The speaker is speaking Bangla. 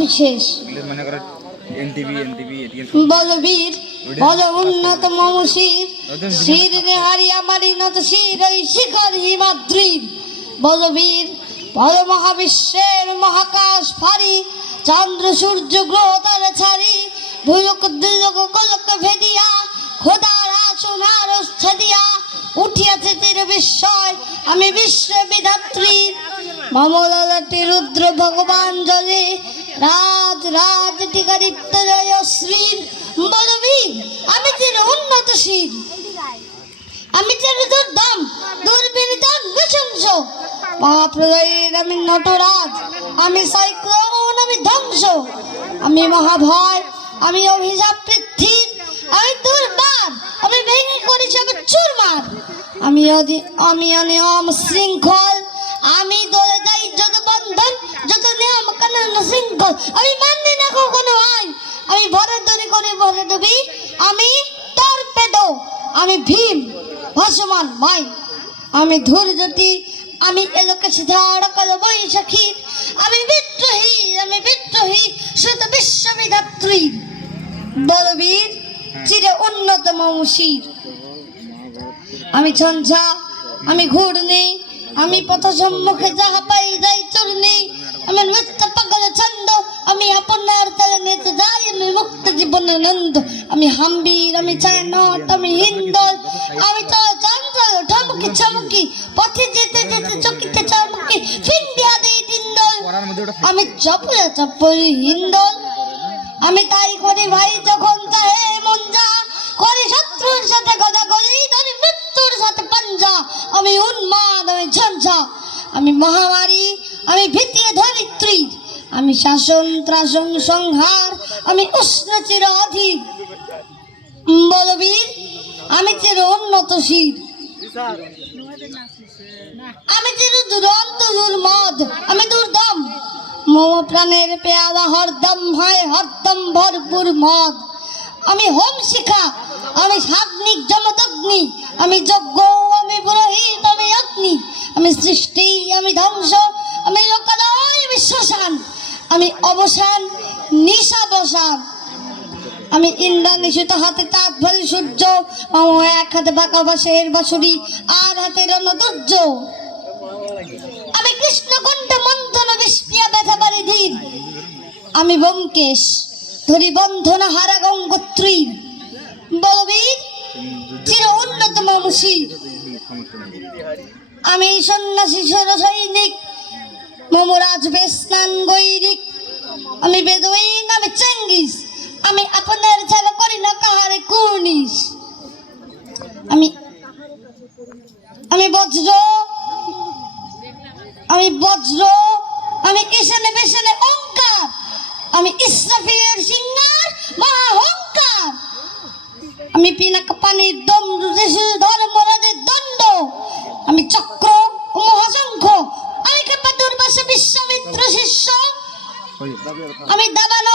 বিশেষ বলবীর বল উন্নত মম শির শির নেহারি আমারি নত শির ওই শিখর হিমাদ্রির বলবীর বল মহাবিশ্বের মহাকাশ ভারী চন্দ্র সূর্য গ্রহ তারা ছাড়ি ভূলোক দুর্লোক গোলক ভেদিয়া খোদার আসন আরশ ছাদিয়া উঠিয়াছে তীর বিস্ময় আমি বিশ্ব বিধাত্রীর মমলাটি রুদ্র ভগবান জলে রাজ রাজ টিকা দীপ্ত জয় শ্রীর বলবীর আমি চির উন্নত শির আমি চির দুর্দম দুর্বিনীতন নৃশংস মহাপ্রলয়ের আমি নটরাজ আমি সাইক্লোন আমি ধ্বংস আমি মহাভয় আমি অভিশাপ পৃথ্বীর আমি দুর্বার আমি ভেঙে করি সব চুরমার আমি অনিয়ম শৃঙ্খল আমি দলে যাই যত বন্ধন যত নিয়ম কানুন শৃঙ্খল আমি মানি না কখনো আইন আমি ভরে দড়ি করে ভরে ডুবি আমি টর্পেডো আমি ভীম ভাসমান মাই আমি ধৈর্যটি আমি এলোকে সিধার কালো বৈশাখীর আমি বিদ্রোহী শুধু বিশ্ববিধাত্রী বলবীর চির উন্নত মমশির আমি ঝঞ্ঝা আমি ঘূর্ণি আমি পথ সম্মুখে যাহা পাই যাই চূর্ণি আমি নৃত্য পাগল ছন্দ আমি আপনার তালে নেচে যাই আমি মুক্ত জীবনের নন্দ আমি হাম্বির আমি ছায়ানট আমি হিন্দল আমি তো চঞ্চল ঠমকি চমকি পথে যেতে যেতে চকিতে চমকি ফিন্দিয়া দেই দিন্দল আমি চপল হিন্দল আমি তাই করি ভাই যখন চাহে মন যা করি শত্রুর সাথে কথা করি ধরি মৃত্যুর সাথে পাঞ্জা আমি উন্মাদ আমি ঝঞ্ঝা আমি মহামারী আমি ভীতি ধরিত্রী আমি শাসন ত্রাসন সংহার আমি উষ্ণ চির অধীর বলবীর আমি চির উন্নত শির আমি চির দুরন্ত দুর্মদ আমি দুর্দম মম প্রাণের পেয়ালা হরদম হয় হরদম ভরপুর মদ আমি হোম শিখা আমি সাগ্নিক জমদগ্নি আমি যজ্ঞ আমি পুরোহিত আমি অগ্নি আমি সৃষ্টি আমি ধ্বংস আমি লোকালয় আমি শ্মশান আমি অবসান নিশাবসান আমি ইন্দ্রানিশিত হাতে চাঁদ ভরি সূর্য আমার এক হাতে বাঁকা বাঁশের বাঁশুরি আর হাতে রণদুর্য আমি কৃষ্ণকণ্ঠ মন্থন বিস্পিয়া ব্যথা বাড়ি ধীর আমি ব্যোমকেশ ধরি বন্ধন হারা গঙ্গোত্রীর বলবীর চির উন্নত মমশির আমি সন্ন্যাসী সৈনিক মমরাজ বেস্নান গৈরিক আমি বেদুইন আমি চেঙ্গিস আমি আপনার ছাড়া করি না কাহারে কুর্নিশ আমি বজ্র আমি ঈশানে বেশানে ওঙ্কার আমি ইসরাফিলের সিংহার মহাহংকার আমি পিনাক পানির দণ্ড ধর্মরাজের দণ্ড আমি চক্র ও মহাশঙ্খ আমি কৃপা দুর্বাসা বিশ্বামিত্র শিষ্য আমি দাবানল